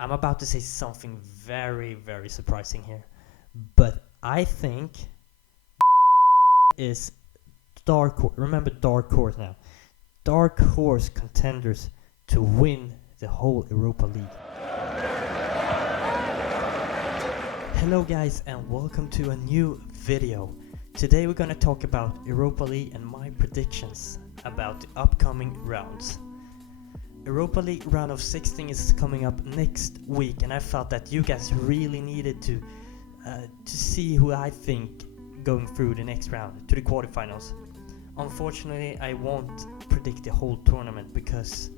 I'm about to say something very, very surprising here, but I think is remember dark horse now. Dark horse contenders to win the whole Europa League. Hello guys and welcome to a new video. Today we're gonna talk about Europa League and my predictions about the upcoming rounds. Europa League round of 16 is coming up next week, and I felt that you guys really needed to see who I think going through the next round to the quarterfinals. Unfortunately, I won't predict the whole tournament because,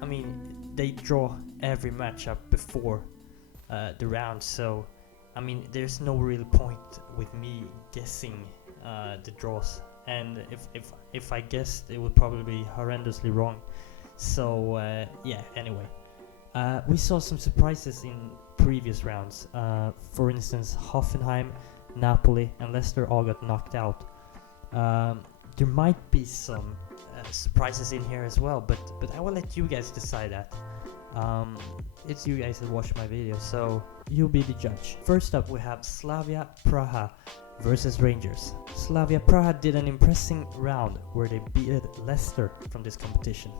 I mean, they draw every matchup before the round, so I mean, there's no real point with me guessing the draws, and if I guessed, it would probably be horrendously wrong. So yeah, anyway, we saw some surprises in previous rounds. For instance, Hoffenheim, Napoli and Leicester all got knocked out. There might be some surprises in here as well, but I will let you guys decide that. It's you guys that watch my video, so you'll be the judge. First up, we have Slavia Praha versus Rangers. Slavia Praha did an impressive round where they beat Leicester from this competition.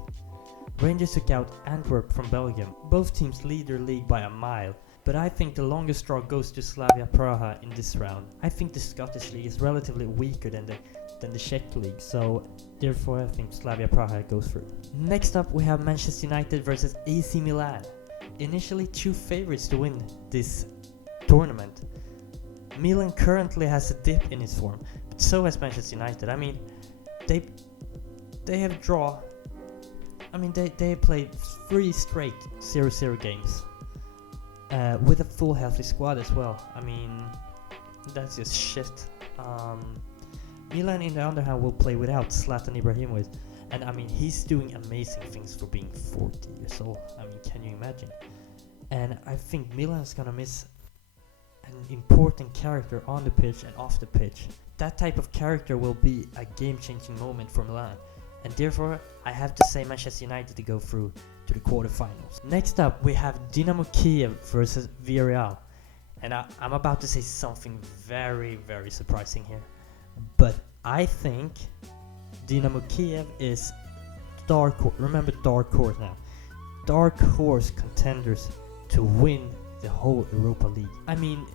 Rangers took out Antwerp from Belgium. Both teams lead their league by a mile, but I think the longest straw goes to Slavia Praha in this round. I think the Scottish league is relatively weaker than the Czech league, so therefore I think Slavia Praha goes through. Next up, we have Manchester United versus AC Milan. Initially two favorites to win this tournament. Milan currently has a dip in its form, but so has Manchester United. I mean, they have draw. I mean, they played 3 straight 0-0 games with a full healthy squad as well. I mean, that's just shit. Milan, in the other hand, will play without Zlatan Ibrahimovic, and I mean, he's doing amazing things for being 40 years old. I mean, can you imagine? And I think Milan's gonna miss an important character on the pitch and off the pitch. That type of character will be a game-changing moment for Milan, and therefore I have to say Manchester United to go through to the quarterfinals. Next up, we have Dynamo Kiev versus Villarreal, and I'm about to say something very, very surprising here, but I think Dynamo Kiev is remember dark horse now. Dark horse contenders to win the whole Europa League. I mean,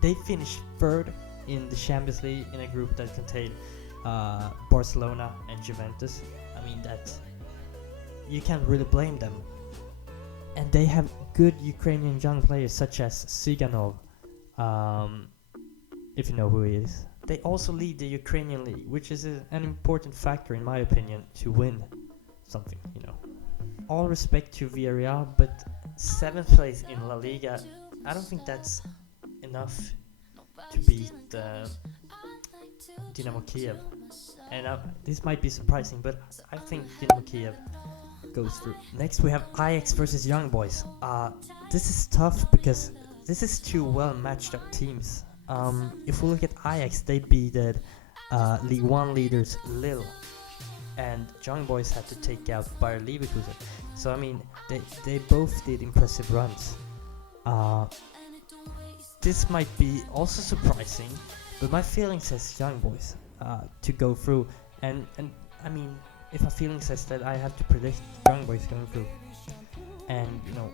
they finished third in the Champions League in a group that contained Barcelona and Juventus. I mean, that you can't really blame them. And they have good Ukrainian young players such as Siganov, if you know who he is. They also lead the Ukrainian league, which is an important factor in my opinion to win something, you know. All respect to Villarreal, but 7th place in La Liga, I don't think that's enough to beat Dynamo Kiev. And this might be surprising, but I think Dynamo Kiev goes through. Next we have Ajax versus Young Boys. This is tough because this is two well matched up teams. If we look at Ajax, they beat League 1 leaders Lille, and Young Boys had to take out Bayer Leverkusen. So I mean, they both did impressive runs. This might be also surprising, but my feeling says Young Boys to go through, and I mean, if my feeling says that, I have to predict Young Boys going through. And you know,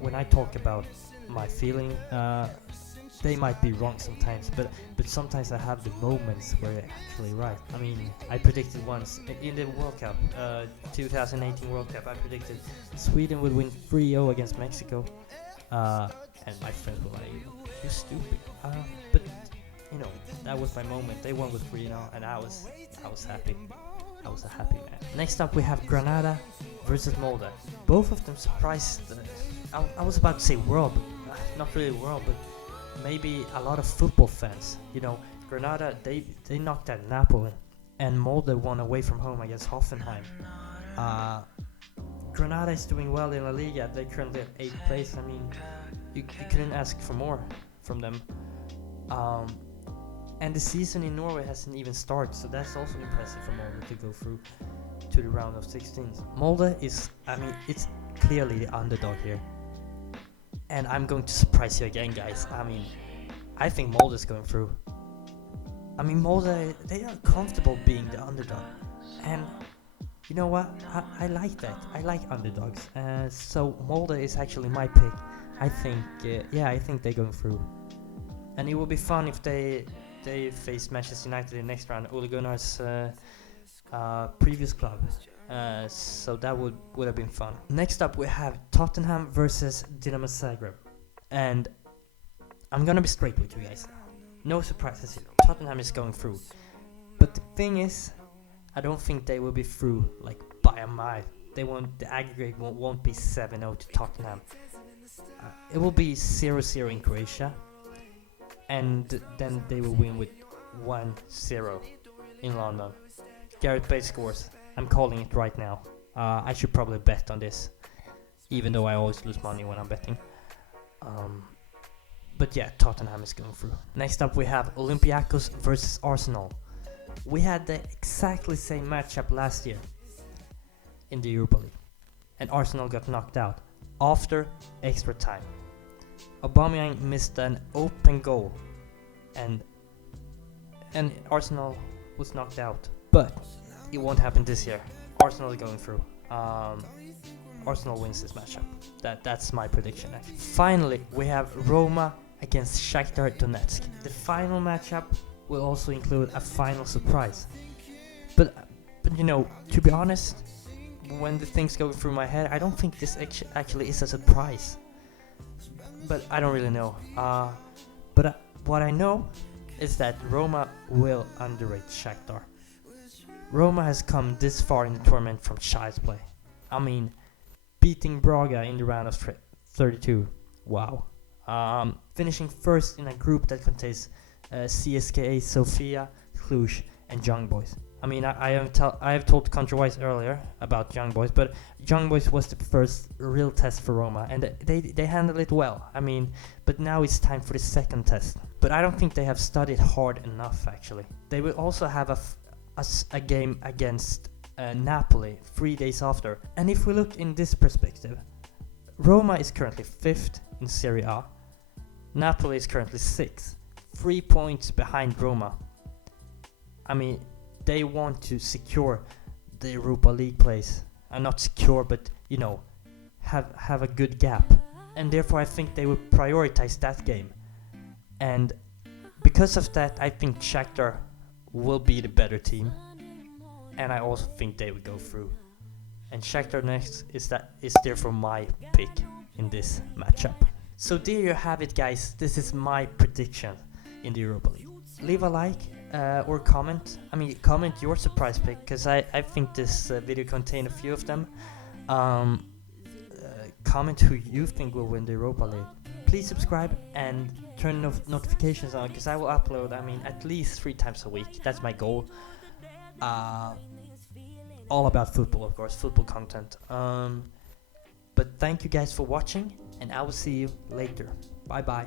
when I talk about my feeling, they might be wrong sometimes, but sometimes I have the moments where they're actually right. I mean, I predicted once in the World Cup, 2018 World Cup, I predicted Sweden would win 3-0 against Mexico, and my friends were like, "You're stupid." But you know, that was my moment. They won with 3-0, and I was happy. I was a happy man. Next up, we have Granada versus Molde. Both of them surprised. I was about to say world, but not really world, but maybe a lot of football fans. You know, Granada, they knocked out Napoli, and Molde won away from home against Hoffenheim. Granada is doing well in La Liga. They currently at 8th place. I mean, you couldn't ask for more from them. And the season in Norway hasn't even started, so that's also impressive for Molde to go through to the round of 16. Molde is, I mean, it's clearly the underdog here. And I'm going to surprise you again, guys. I mean, I think Molde is going through. I mean, Molde, they are comfortable being the underdog. And you know what? I like that. I like underdogs. So Molde is actually my pick. I think, I think they're going through. And it will be fun if they face Manchester United in the next round. Ole Gunnar's previous club. So that would have been fun. Next up we have Tottenham versus Dinamo Zagreb. And I'm gonna be straight with you guys. No surprises here. Tottenham is going through. But the thing is, I don't think they will be through like by a mile. The aggregate won't be 7-0 to Tottenham. It will be 0-0 in Croatia. And then they will win with 1-0 in London. Gareth Bale scores. I'm calling it right now. I should probably bet on this, even though I always lose money when I'm betting. But yeah, Tottenham is going through. Next up we have Olympiacos versus Arsenal. We had the exactly same matchup last year in the Europa League, and Arsenal got knocked out after extra time. Aubameyang missed an open goal, and Arsenal was knocked out. But it won't happen this year. Arsenal is going through. Arsenal wins this matchup. That's my prediction, actually. Finally, we have Roma against Shakhtar Donetsk. The final matchup will also include a final surprise. But you know, to be honest, when the things go through my head, I don't think this actually is a surprise. But I don't really know. But what I know is that Roma will underrate Shakhtar. Roma has come this far in the tournament from child's play. I mean, beating Braga in the round of 32. Wow. Finishing first in a group that contains CSKA, Sofia, Cluj, and Young Boys. I mean, I have told Countrywise earlier about Young Boys, but Young Boys was the first real test for Roma, and they handled it well. I mean, but now it's time for the second test. But I don't think they have studied hard enough, actually. They will also have a game against Napoli 3 days after. And if we look in this perspective, Roma is currently 5th in Serie A. Napoli is currently 6th, 3 points behind Roma. I mean, they want to secure the Europa League place. Not secure, but, you know, have a good gap. And therefore I think they will prioritize that game. And because of that, I think Shakhtar will be the better team. And I also think they will go through. And Shakhtar next is therefore my pick in this matchup. So there you have it, guys. This is my prediction in the Europa League. Leave a like or comment. I mean, comment your surprise pick, because I think this video contained a few of them. Comment who you think will win the Europa League. Please subscribe and turn notifications on, because I will upload, I mean, at least 3 times a week. That's my goal. All about football, of course, football content. But thank you guys for watching, and I will see you later. Bye bye.